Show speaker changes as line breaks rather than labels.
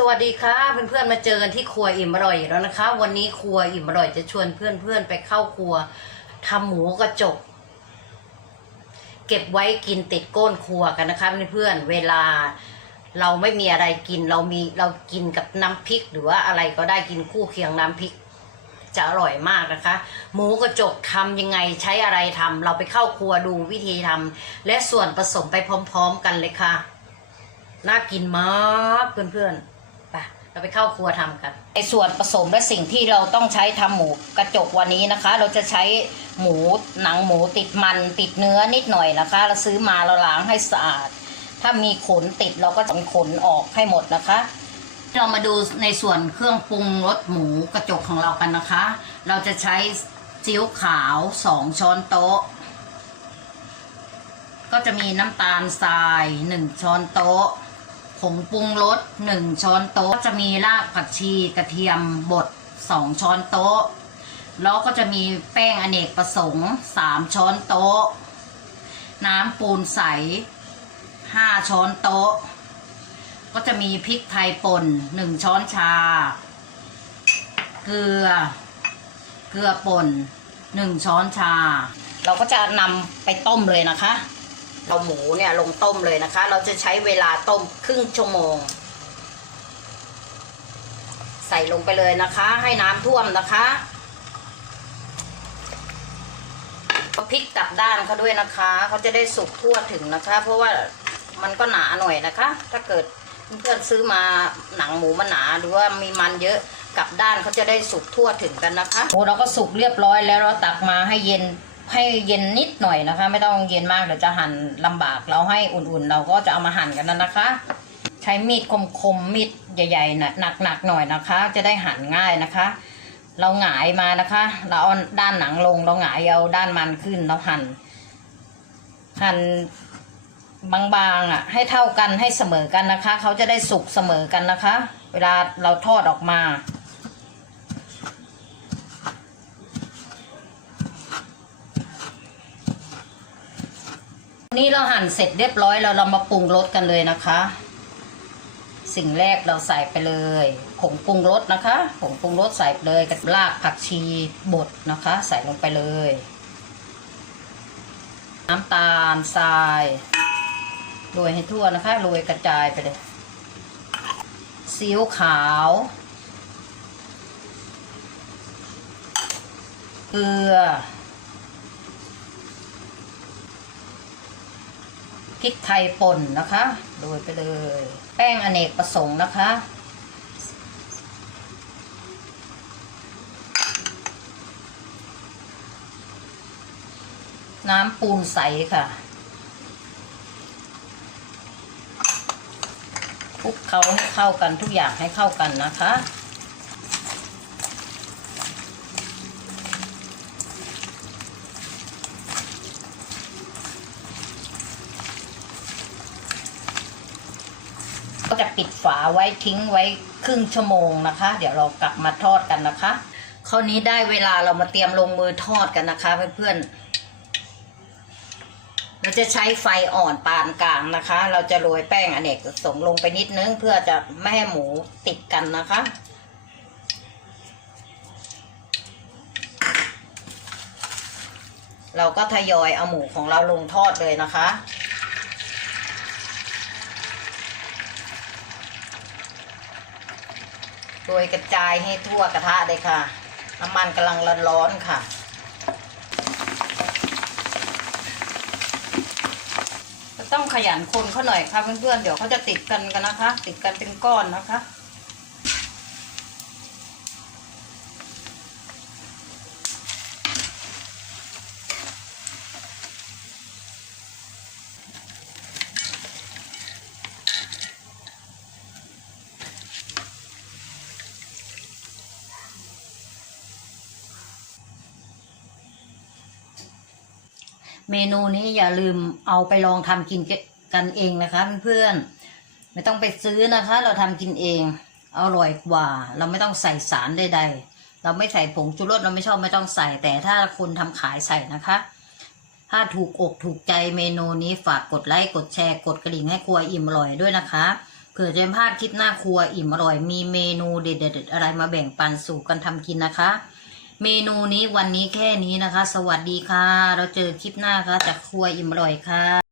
สวัสดีค่ะเพื่อนๆมาเจอกันที่ครัวอิ่มอร่อยแล้วนะคะ วันนี้ครัวอิ่มอร่อยจะชวนเพื่อนๆไปเข้าครัวทำหมูกระจก เก็บไว้กินติดก้นครัวกันนะคะเพื่อนๆเวลาเราไม่มีอะไรกินเรามีเรากินกับน้ำพริก หรือว่าอะไรก็ได้กินคู่เคียงน้ำพริก จะอร่อยมากนะคะ หมูกระจกทำยังไงใช้อะไรทำเราไปเข้าครัวดูวิธีทำและส่วนผสมไปพร้อม ๆ กันเลยค่ะน่ากินมากเพื่อนๆ เราไปเข้าครัวทำกัน ในส่วนผสมและสิ่งที่เราต้องใช้ทำหมูกระจกวันนี้นะคะ เราจะใช้หมูหนังหมูติดมันติดเนื้อนิดหน่อยนะคะ เราซื้อมาเราล้างให้สะอาด ถ้ามีขนติดเราก็จะขนออกให้หมดนะคะ เรามาดูในส่วนเครื่องปรุงรสหมูกระจกของเรากันนะคะ เราจะใช้ซีอิ๊วขาวสองช้อนโต๊ะ ก็จะมีน้ำตาลทรายหนึ่งช้อนโต๊ะ ผงปรุงรสหนึ่งช้อนโต๊ะก็จะมีรากผักชีกระเทียมบดสองช้อนโต๊ะ แล้วก็จะมีแป้งอเนกประสงค์สามช้อนโต๊ะ น้ำปูนใสห้าช้อนโต๊ะ ก็จะมีพริกไทยป่นหนึ่งช้อนชา เกลือ เกลือป่นหนึ่งช้อนชา เราก็จะนำไปต้มเลยนะคะ เราหมูเนี่ยลงต้มเลยนะคะ เราจะใช้เวลาต้มครึ่งชั่วโมง ใส่ลงไปเลยนะคะ ให้น้ำท่วมนะคะก็พลิกกลับด้านเขาด้วยนะคะเขาจะได้สุกทั่วถึงนะคะ เพราะว่ามันก็หนาหน่อยนะคะ ถ้าเกิดเพื่อนซื้อมาหนังหมูมันหนาหรือว่ามีมันเยอะกลับด้านเขาจะได้สุกทั่วถึงกันนะคะโอ้เราก็สุกเรียบร้อยแล้วเราตักมาให้เย็น ให้เย็นนิดหน่อยนะคะ ไม่ต้องเย็นมากเดี๋ยวจะหั่นลำบากเราให้อุ่นๆ เราก็จะเอามาหั่นกันนั้นนะคะ ใช้มีดคมๆมีดใหญ่ๆหนักๆหน่อยนะคะ จะได้หั่นง่ายนะคะ เราหงายมานะคะ เราเอาด้านหนังลงเราหงายเอาด้านมันขึ้นเราหั่นหั่นบางๆอะ ให้เท่ากันให้เสมอกันนะคะ เขาจะได้สุกเสมอกันนะคะ เวลาเราทอดออกมา นี่เราหั่นเสร็จเรียบร้อยแล้วเรามาปรุงรสกันเลยนะคะ สิ่งแรกเราใส่ไปเลยผงปรุงรสนะคะผงปรุงรสใส่ไปเลยกับรากผักชีบดนะคะ ใส่ลงไปเลย น้ำตาลทรายโรยให้ทั่วนะคะโรยกระจายไปเลยซีอิ๊วขาวเกลือ พริกไทยป่นนะคะโรยไปเลย แป้งอเนกประสงค์นะคะ น้ำปูนใสค่ะคลุกเขาให้เข้ากันทุกอย่างให้เข้ากันนะคะ ก็จะปิดฝาไว้ทิ้งไว้ครึ่งชั่วโมงนะคะ เดี๋ยวเรากลับมาทอดกันนะคะคราวนี้ได้เวลาเรามาเตรียมลงมือทอดกันนะคะเพื่อนๆเราจะใช้ไฟอ่อนปานกลางนะคะ เราจะโรยแป้งอเนกประสงค์ลงไปนิดนึงเพื่อจะไม่ให้หมูติดกันนะคะเราก็ทยอยเอาหมูของเราลงทอดเลยนะคะ โดยกระจายให้ทั่วกระทะเลยค่ะ น้ำมันกำลังร้อนๆค่ะ ต้องขยันคนเขาหน่อยค่ะเพื่อนๆเดี๋ยวเขาจะติดกันกันนะคะ ติดกันเป็นก้อนนะคะ เมนูนี้อย่าลืมเอาไปลองทำกินกันเองนะคะเพื่อนๆไม่ต้องไปซื้อนะคะ เราทำกินเองอร่อยกว่า เราไม่ต้องใส่สารใดๆ เราไม่ใส่ผงชูรสเราไม่ชอบไม่ต้องใส่แต่ถ้าคุณทำขายใส่นะคะ ถ้าถูกอกถูกใจเมนูนี้ฝากกดไลค์กดแชร์กดกระดิ่งให้ครัวอิ่มอร่อยด้วยนะคะเผื่อจะพลาดคลิปหน้าครัวอิ่มอร่อยมีเมนูเด็ดๆอะไรมาแบ่งปันสู่กันทำกินนะคะ เมนูนี้วันนี้แค่นี้นะคะ สวัสดีค่ะ เราเจอคลิปหน้าค่ะจากครัวอิ่มอร่อยค่ะ